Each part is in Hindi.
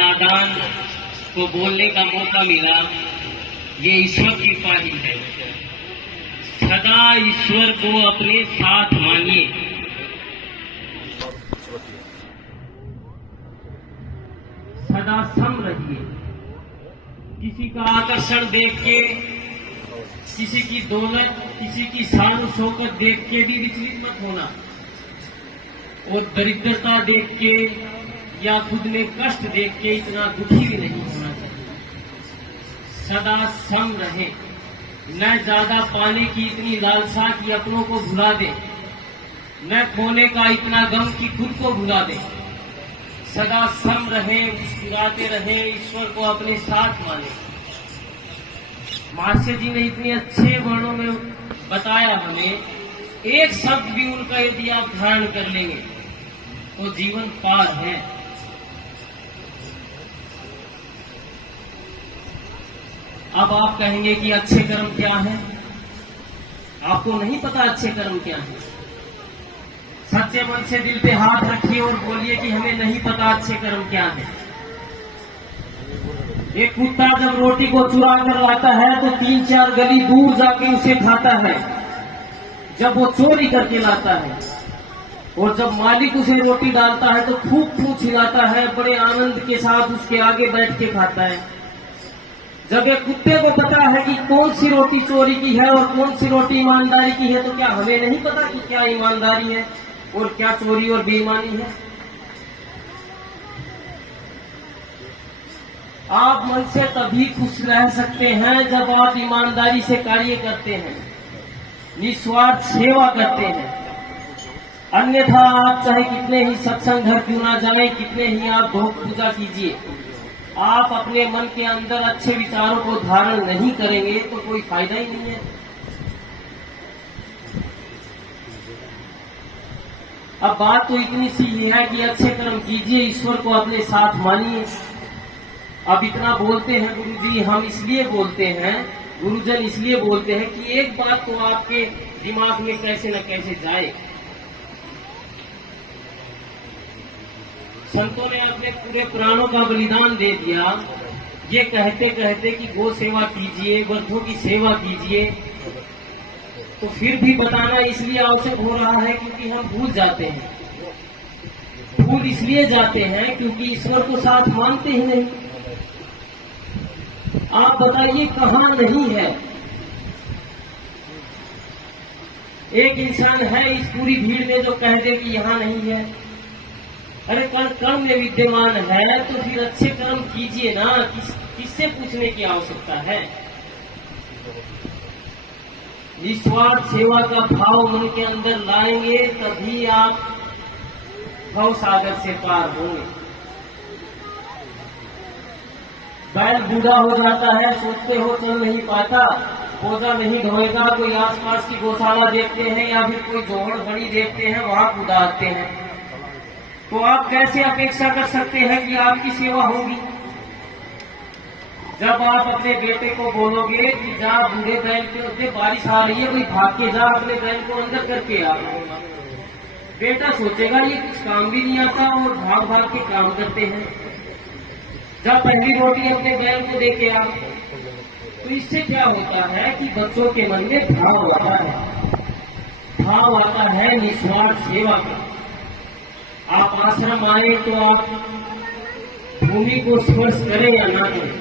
नादान को बोलने का मौका मिला, ये ईश्वर की कृपा ही है। सदा ईश्वर को अपने साथ मानिए। सदा सम रहिए। किसी का आकर्षण देख के, किसी की दौलत, किसी की शान शौकत देख के भी विचलित मत होना, और दरिद्रता देख के या खुद में कष्ट देख के इतना दुखी भी नहीं होना चाहिए। सदा सम रहे, न ज्यादा पाने की इतनी लालसा कि अपनों को भुला दे, न खोने का इतना गम कि खुद को भुला दे। सदा सम रहे, मुस्कुराते रहे, ईश्वर को अपने साथ माने। महर्षि जी ने इतने अच्छे वर्णों में बताया हमें, एक शब्द भी उनका यदि आप धारण कर लेंगे तो जीवन पार है। अब आप कहेंगे कि अच्छे कर्म क्या है? आपको नहीं पता अच्छे कर्म क्या है? सच्चे मन से दिल पे हाथ रखिए और बोलिए कि हमें नहीं पता अच्छे कर्म क्या है। एक कुत्ता जब रोटी को चुरा कर लाता है तो 3-4 गली दूर जाके उसे खाता है, जब वो चोरी करके लाता है। और जब मालिक उसे रोटी डालता है तो खूब पूछ हिलाता है, बड़े आनंद के साथ उसके आगे बैठ के खाता है। जब एक कुत्ते को पता है कि कौन सी रोटी चोरी की है और कौन सी रोटी ईमानदारी की है, तो क्या हमें नहीं पता कि क्या ईमानदारी है और क्या चोरी और बेईमानी है? आप मन से तभी खुश रह सकते हैं जब आप ईमानदारी से कार्य करते हैं, निस्वार्थ सेवा करते हैं। अन्यथा आप चाहे कितने ही सत्संग घर क्यों ना जाएं, कितने ही आप भोग पूजा कीजिए, आप अपने मन के अंदर अच्छे विचारों को धारण नहीं करेंगे तो कोई फायदा ही नहीं है। अब बात तो इतनी सी ही है कि अच्छे कर्म कीजिए, ईश्वर को अपने साथ मानिए। अब इतना बोलते हैं गुरुजी, हम इसलिए बोलते हैं, गुरुजन इसलिए बोलते हैं कि एक बात तो आपके दिमाग में कैसे न कैसे जाए। संतों ने अपने पूरे प्राणों का बलिदान दे दिया, ये कहते कहते कि गौ सेवा कीजिए, वृद्धों की सेवा कीजिए। तो फिर भी बताना इसलिए आवश्यक हो रहा है क्योंकि हम भूल जाते हैं। भूल इसलिए जाते हैं क्योंकि ईश्वर को साथ मानते ही नहीं। आप बताइए कहाँ नहीं है? एक इंसान है इस पूरी भीड़ में जो कह दे कि यहाँ नहीं है। अरे कर्म में विद्यमान है तो फिर अच्छे कर्म कीजिए ना, किससे पूछने की आवश्यकता है? निस्वार्थ सेवा का भाव मन के अंदर लाएंगे तभी आप भव सागर से पार होंगे। बैल बूढ़ा हो जाता है, सोचते हो चल नहीं पाता, बोझा नहीं ढोएगा, कोई आसपास की गौशाला देखते हैं या फिर कोई जोहड़ बड़ी देखते हैं, वहां कूदा आते हैं। तो आप कैसे अपेक्षा कर सकते हैं कि आपकी सेवा होगी? जब आप अपने बेटे को बोलोगे कि जा बूढ़े बैल के ऊपर बारिश आ रही है, कोई भाग के जा अपने बैल को अंदर करके आ, बेटा सोचेगा ये कुछ काम भी नहीं आता और भाग भाग के काम करते हैं। जब पहली रोटी अपने बैल को दे के आ, तो इससे क्या होता है कि बच्चों के मन में भाव आता है, भाव आता है निस्वार्थ सेवा का। आप आश्रम आए तो आप भूमि को स्पर्श करें या ना करें,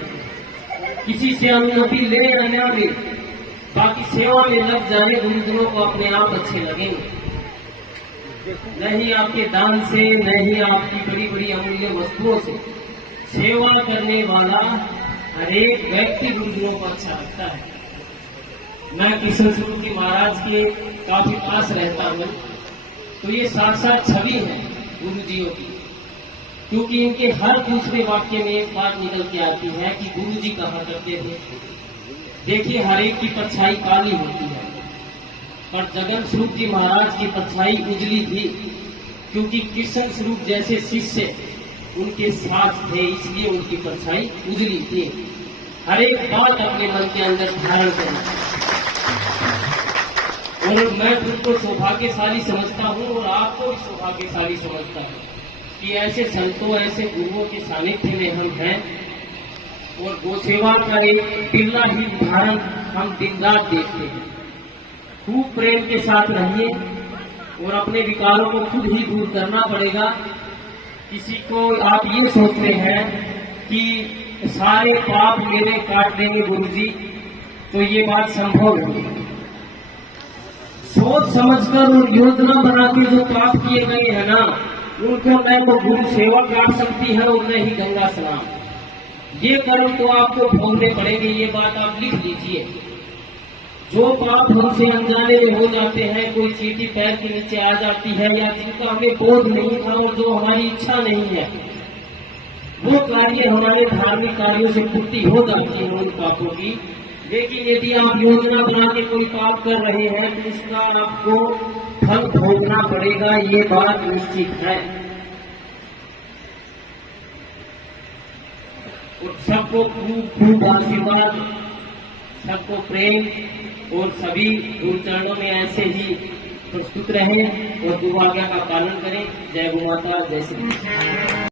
किसी से अनुमति ले या ना ले, बाकी सेवा में लग जाने गुरुजनों को अपने आप अच्छे लगेंगे। नहीं आपके दान से, नहीं आपकी बड़ी बड़ी अमूल्य वस्तुओं से, सेवा करने वाला हर एक व्यक्ति गुरुजनों को अच्छा लगता है। मैं कृष्ण स्वरूप जी महाराज के काफी पास रहता हूँ, तो ये साक्षात छवि है गुरु जियों की, क्योंकि इनके हर दूसरे वाक्य में एक बात निकल के आती है कि गुरु जी कहा करते थे, देखिए हर एक की परछाई काली होती है, पर जगन स्वरूप जी महाराज की परछाई उजली थी, क्योंकि कृष्ण स्वरूप जैसे शिष्य उनके साथ थे, इसलिए उनकी परछाई उजली थी। हर एक बात अपने मन के अंदर धारण करना। और मैं खुद को सौभाग्यशाली समझता हूँ और आपको भी सौभाग्यशाली समझता हूँ कि ऐसे संतों ऐसे गुरुओं के सानिध्य में हम हैं और गौ सेवा का एक बिरला ही उदाहरण हम दिन रात देखते हैं। खूब प्रेम के साथ रहिए और अपने विकारों को खुद ही दूर करना पड़ेगा। किसी को आप ये सोचते हैं कि सारे पाप मेरे काट देंगे गुरुजी, तो ये बात संभव नहीं। सोच समझकर और योजना बना के जो पाप किए गए हैं ना, उनको न तो गुरु सेवा काट सकती है और न ही गंगा स्नान। ये कर्म तो आपको भोगने पड़ेंगे, ये बात आप लिख लीजिए। जो पाप हमसे अनजाने में हो जाते हैं, कोई चींटी पैर के नीचे आ जाती है या जिनका हमें बोध नहीं था और जो हमारी इच्छा नहीं है, वो कार्य हमारे धार्मिक कार्यों से पूर्ति हो जाती है उन पापों की। लेकिन यदि आप योजना बना के कोई पाप कर रहे हैं तो इसका आपको फल भोगना पड़ेगा, ये बात निश्चित है। और सबको खूब खूब आशीर्वाद, सबको प्रेम और सभी गुरु चरणों में ऐसे ही प्रस्तुत रहें और गुरु आज्ञा का पालन करें। जय गौ माता, जय श्री कृष्ण।